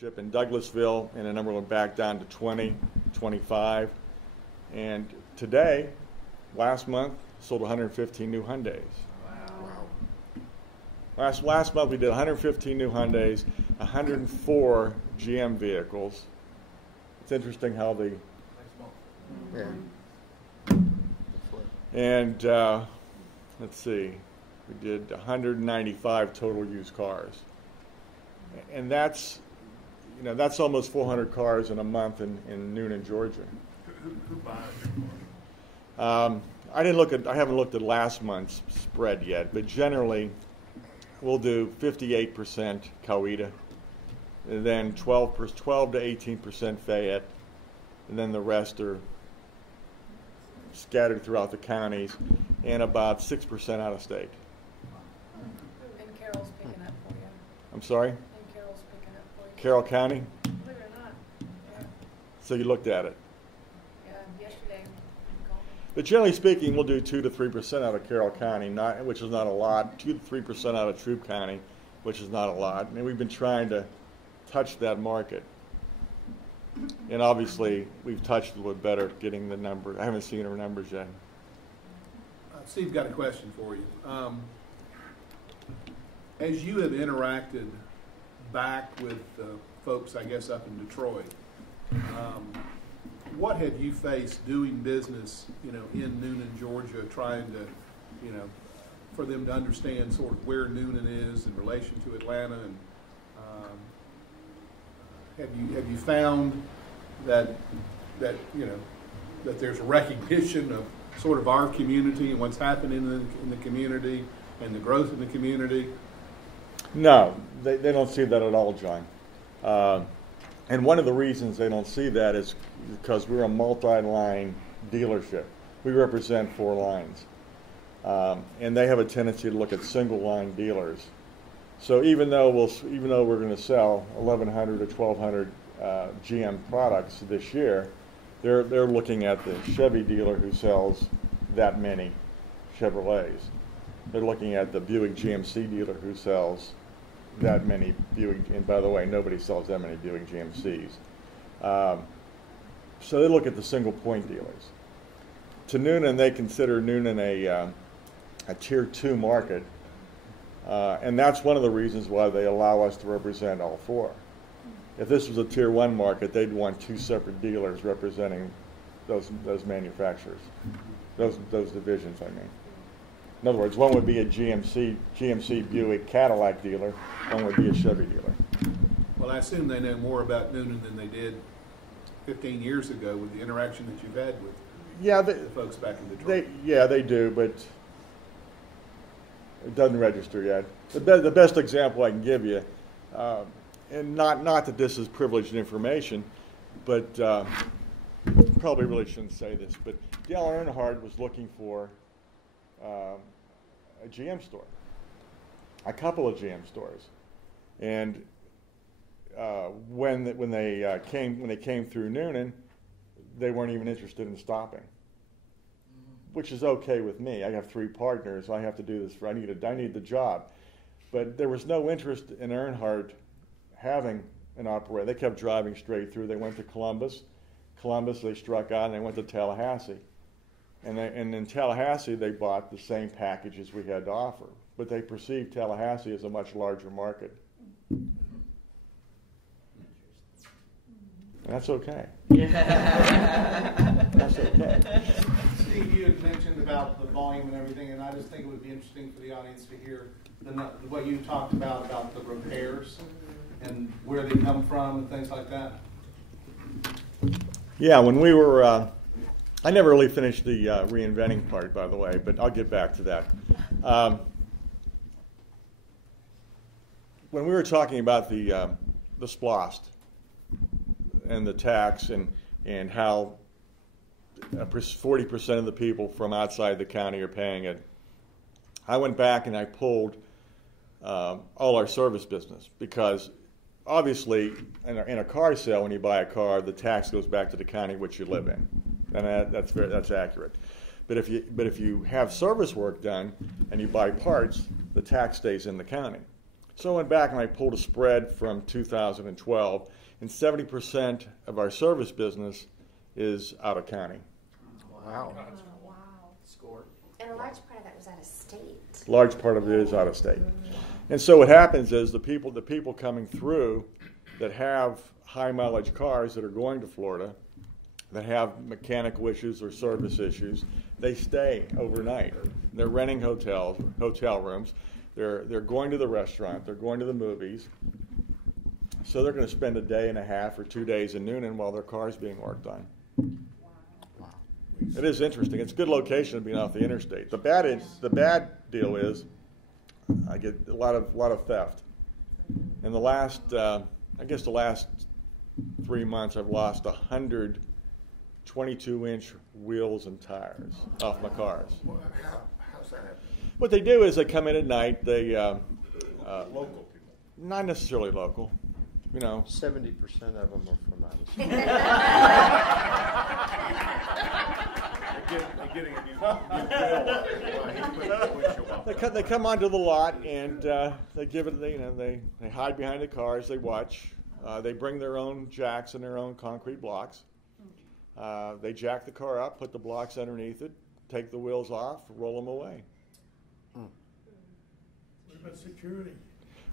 dealership in Douglasville, and the number went back down to 20, 25. And today, last month, sold 115 new Hyundais. Wow. Last month we did 115 new Hyundais, 104 GM vehicles. It's interesting how the Yeah. and let's see, we did 195 total used cars, and that's almost 400 cars in a month in Noonan, Georgia. Who buys your cars? I haven't looked at last month's spread yet, but generally we'll do 58% Coweta, and then 12 to 18% Fayette, and then the rest are scattered throughout the counties, and about 6% out of state. And Carol's picking up for you. I'm sorry? And Carol's picking up for you. Carroll County? Believe it or not. Yeah. So you looked at it. Yeah, yesterday. he called me. But generally speaking, we'll do 2 to 3% out of Carroll County, which is not a lot, 2 to 3% out of Troup County, which is not a lot. And we've been trying to touch that market. And obviously, we've touched a little bit better getting the number. I haven't seen our numbers yet. Steve, got a question for you. As you have interacted back with folks, I guess, up in Detroit, what have you faced doing business, in Noonan, Georgia, trying to, for them to understand sort of where Noonan is in relation to Atlanta, and have you found that there's a recognition of sort of our community and what's happening in the community and the growth in the community? No, they don't see that at all, John. And one of the reasons they don't see that is because we're a multi-line dealership. We represent 4 lines. And they have a tendency to look at single-line dealers. So even though we're going to sell 1,100 or 1,200 GM products this year, they're looking at the Chevy dealer who sells that many Chevrolets. They're looking at the Buick GMC dealer who sells that many Buick. And by the way, nobody sells that many Buick GMCs. So they look at the single point dealers. To Noonan, they consider Noonan a tier 2 market. And that's one of the reasons why they allow us to represent all 4. If this was a tier 1 market, they'd want 2 separate dealers representing those manufacturers, those divisions, I mean. In other words, one would be a GMC Buick Cadillac dealer, one would be a Chevy dealer. Well, I assume they know more about Noonan than they did 15 years ago with the interaction that you've had with the folks back in Detroit. They do, but it doesn't register yet. The best example I can give you, and not that this is privileged information, but probably really shouldn't say this, but Dale Earnhardt was looking for a GM store, a couple of GM stores, and when they came through Noonan, they weren't even interested in stopping, which is okay with me. I have 3 partners. I have to do this. I need the job, but there was no interest in Earnhardt having an operator. They kept driving straight through. They went to Columbus. They struck out, and they went to Tallahassee. And in Tallahassee, they bought the same packages we had to offer, but they perceived Tallahassee as a much larger market. And that's okay. That's okay. Steve, you had mentioned about the volume and everything, and I just think it would be interesting for the audience to hear what you talked about the repairs and where they come from and things like that. Yeah, when we were, I never really finished the reinventing part, by the way, but I'll get back to that. When we were talking about the SPLOST and the tax and how 40% of the people from outside the county are paying it, I went back and I pulled all our service business, because obviously in a car sale, when you buy a car, the tax goes back to the county which you live in, and that's accurate. But if you have service work done and you buy parts, the tax stays in the county. So I went back and I pulled a spread from 2012, and 70% of our service business is out of county. Wow. Wow. Score. And a large part of that was out of state. Large part of it is out of state. And so what happens is the people coming through that have high mileage cars that are going to Florida, that have mechanical issues or service issues, they stay overnight. They're renting hotel rooms. They're going to the restaurant. They're going to the movies. So they're going to spend a day and a half or 2 days in Noonan while their car's being worked on. It is interesting. It's a good location to be off the interstate. The bad deal is I get a lot of theft. In the last 3 months, I've lost 100 22-inch wheels and tires off my cars. Well, how's that happen? What they do is they come in at night. They Local people. not necessarily local, 70% of them are from out of state. They're getting a new bill. They come onto the lot and they give it. They hide behind the cars. They watch. They bring their own jacks and their own concrete blocks. They jack the car up, put the blocks underneath it, take the wheels off, roll them away. What about security?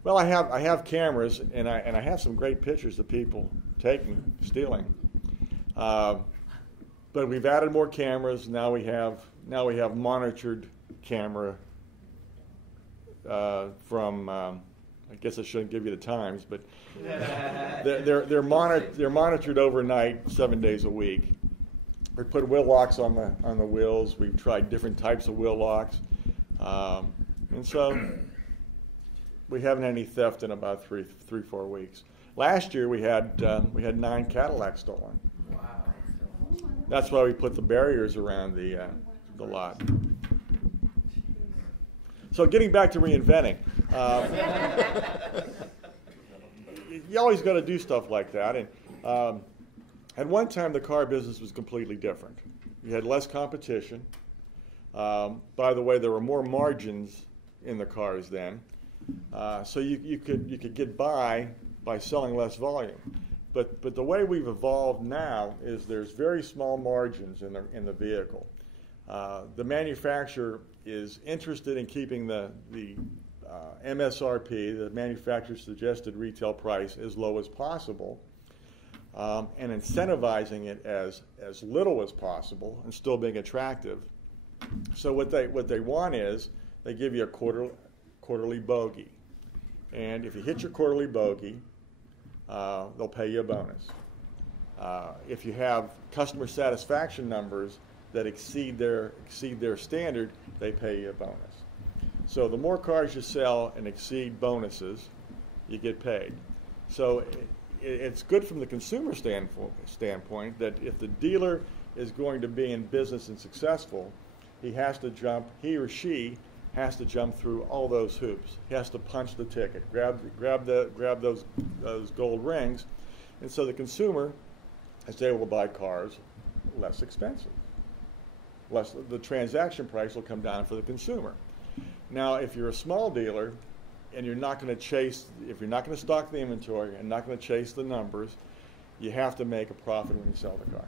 Well, I have cameras and I have some great pictures of people stealing. But we've added more cameras. Now we have monitored camera from. I guess I shouldn't give you the times, but they're monitored overnight, 7 days a week. We put wheel locks on the wheels. We've tried different types of wheel locks, and so we haven't had any theft in about 4 weeks. Last year we had 9 Cadillacs stolen. Wow. That's why we put the barriers around the lot. So getting back to reinventing, you always got to do stuff like that. And at one time, the car business was completely different. You had less competition. By the way, there were more margins in the cars then, so you could get by selling less volume. But the way we've evolved now is there's very small margins in the vehicle. The manufacturer is interested in keeping the MSRP, the manufacturer's suggested retail price, as low as possible, and incentivizing it as little as possible and still being attractive. So what they want is they give you a quarterly bogey, and if you hit your quarterly bogey, they'll pay you a bonus. If you have customer satisfaction numbers that exceed their standard, they pay you a bonus. So the more cars you sell and exceed bonuses, you get paid. So it's good from the consumer standpoint that if the dealer is going to be in business and successful, he or she has to jump through all those hoops. He has to punch the ticket, grab those gold rings, and so the consumer is able to buy cars less expensive. The transaction price will come down for the consumer. Now, if you're a small dealer and you're not going to stock the inventory and not going to chase the numbers, you have to make a profit when you sell the car.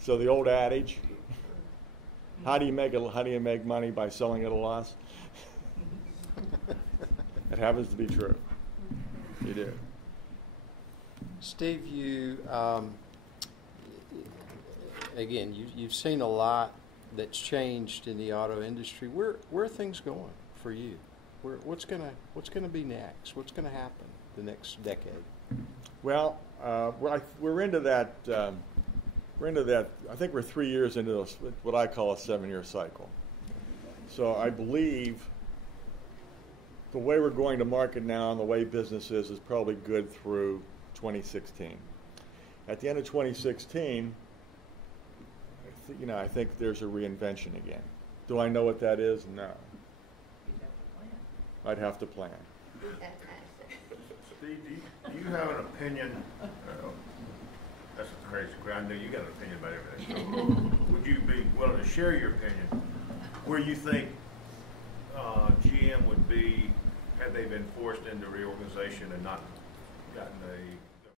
So the old adage, how do you make money by selling at a loss? It happens to be true. You do. Steve, again, you've seen a lot that's changed in the auto industry. Where are things going for you? What's gonna be next? What's gonna happen the next decade? Well, we're into that. I think we're 3 years into what I call a 7-year cycle. So I believe the way we're going to market now and the way business is probably good through 2016. At the end of 2016. I think there's a reinvention again. Do I know what that is? No. I'd have to plan. Steve, do you have an opinion? That's a crazy question. I know you got an opinion about everything. So would you be willing to share your opinion where you think GM would be had they been forced into reorganization and not gotten a